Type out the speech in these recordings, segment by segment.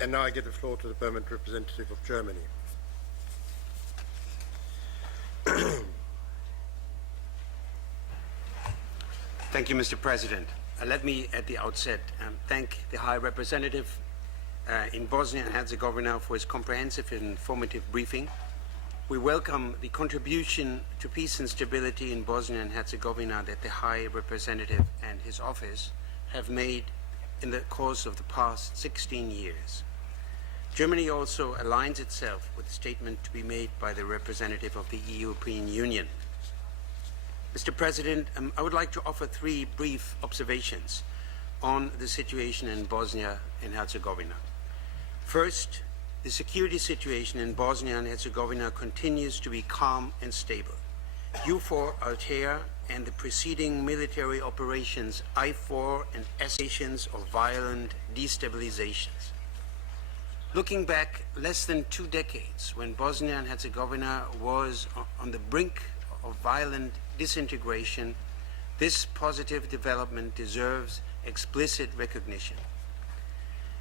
And now I give the floor to the permanent representative of Germany. Thank you, Mr. President. Let me, at the outset, thank the High Representative in Bosnia and Herzegovina for his comprehensive and informative briefing. We welcome the contribution to peace and stability in Bosnia and Herzegovina that the High Representative and his office have made in the course of the past 16 years. Germany also aligns itself with the statement to be made by the representative of the European Union. Mr. President, I would like to offer three brief observations on the situation in Bosnia and Herzegovina. First, the security situation in Bosnia and Herzegovina continues to be calm and stable. EUFOR Althea and the preceding military operations I4 and escalations of violent destabilizations. Looking back less than 2 decades, when Bosnia and Herzegovina was on the brink of violent disintegration, this positive development deserves explicit recognition.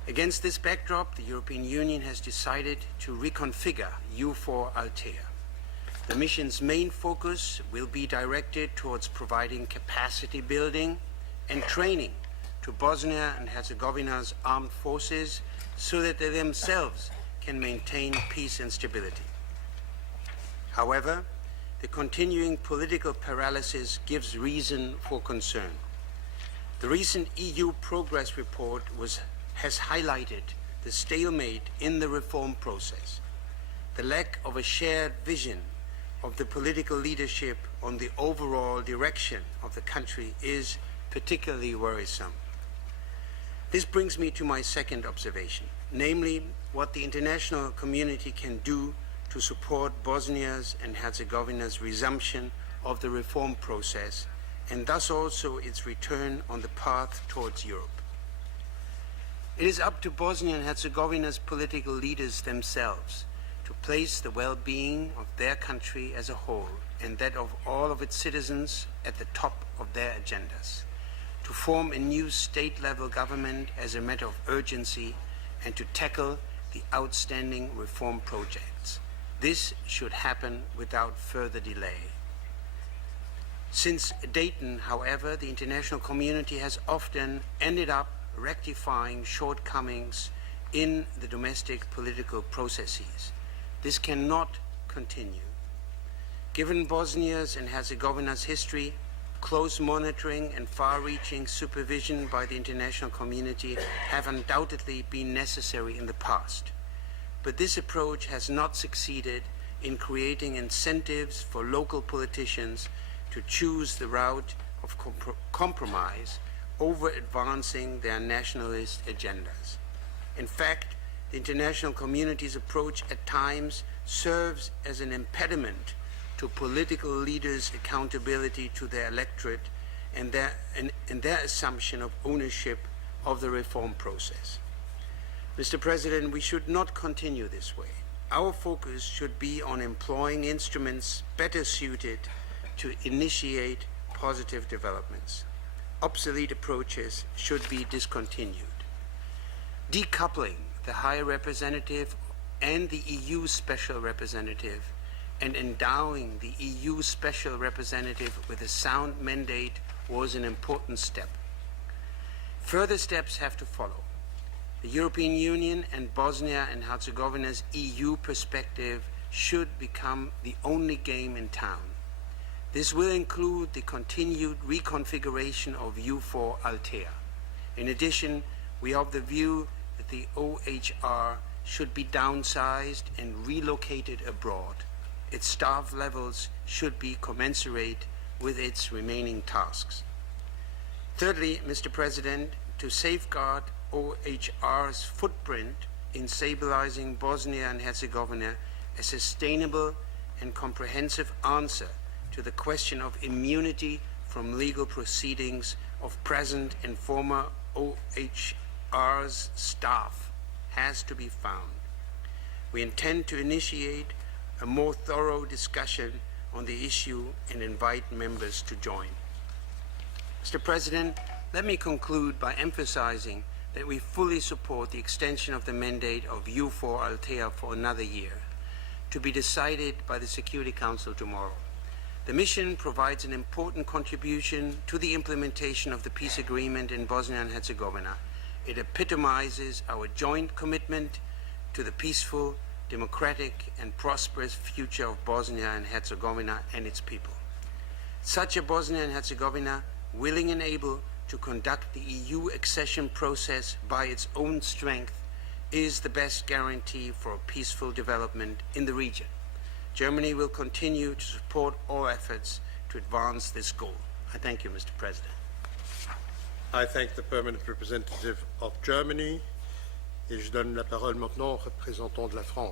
Against this backdrop, the European Union has decided to reconfigure EUFOR Althea. The mission's main focus will be directed towards providing capacity building and training to Bosnia and Herzegovina's armed forces so that they themselves can maintain peace and stability. However, the continuing political paralysis gives reason for concern. The recent EU progress report has highlighted the stalemate in the reform process. The lack of a shared vision of the political leadership on the overall direction of the country is particularly worrisome. This brings me to my second observation, namely what the international community can do to support Bosnia's and Herzegovina's resumption of the reform process and thus also its return on the path towards Europe. It is up to Bosnia and Herzegovina's political leaders themselves to place the well-being of their country as a whole and that of all of its citizens at the top of their agendas, to form a new state-level government as a matter of urgency and to tackle the outstanding reform projects. This should happen without further delay. Since Dayton, however, the international community has often ended up rectifying shortcomings in the domestic political processes. This cannot continue. Given Bosnia's and Herzegovina's history, close monitoring and far-reaching supervision by the international community have undoubtedly been necessary in the past. But this approach has not succeeded in creating incentives for local politicians to choose the route of compromise over advancing their nationalist agendas. In fact, the international community's approach at times serves as an impediment to political leaders' accountability to their electorate and their assumption of ownership of the reform process. Mr. President, we should not continue this way. Our focus should be on employing instruments better suited to initiate positive developments. Obsolete approaches should be discontinued. Decoupling the High Representative and the EU Special Representative and endowing the EU Special Representative with a sound mandate was an important step. Further steps have to follow. The European Union and Bosnia and Herzegovina's EU perspective should become the only game in town. This will include the continued reconfiguration of EUFOR Althea. In addition, we are of the view that the OHR should be downsized and relocated abroad. Its staff levels should be commensurate with its remaining tasks. Thirdly, Mr. President, to safeguard OHR's footprint in stabilizing Bosnia and Herzegovina, a sustainable and comprehensive answer to the question of immunity from legal proceedings of present and former OHR's staff has to be found. We intend to initiate a more thorough discussion on the issue and invite members to join. Mr. President, let me conclude by emphasizing that we fully support the extension of the mandate of EUFOR Althea for another year, to be decided by the Security Council tomorrow. The mission provides an important contribution to the implementation of the peace agreement in Bosnia and Herzegovina. It epitomizes our joint commitment to the peaceful, democratic, and prosperous future of Bosnia and Herzegovina and its people. Such a Bosnia and Herzegovina, willing and able to conduct the EU accession process by its own strength, is the best guarantee for a peaceful development in the region. Germany will continue to support all efforts to advance this goal. I thank you, Mr. President. I thank the permanent representative of Germany et je donne la parole maintenant au représentant de la France.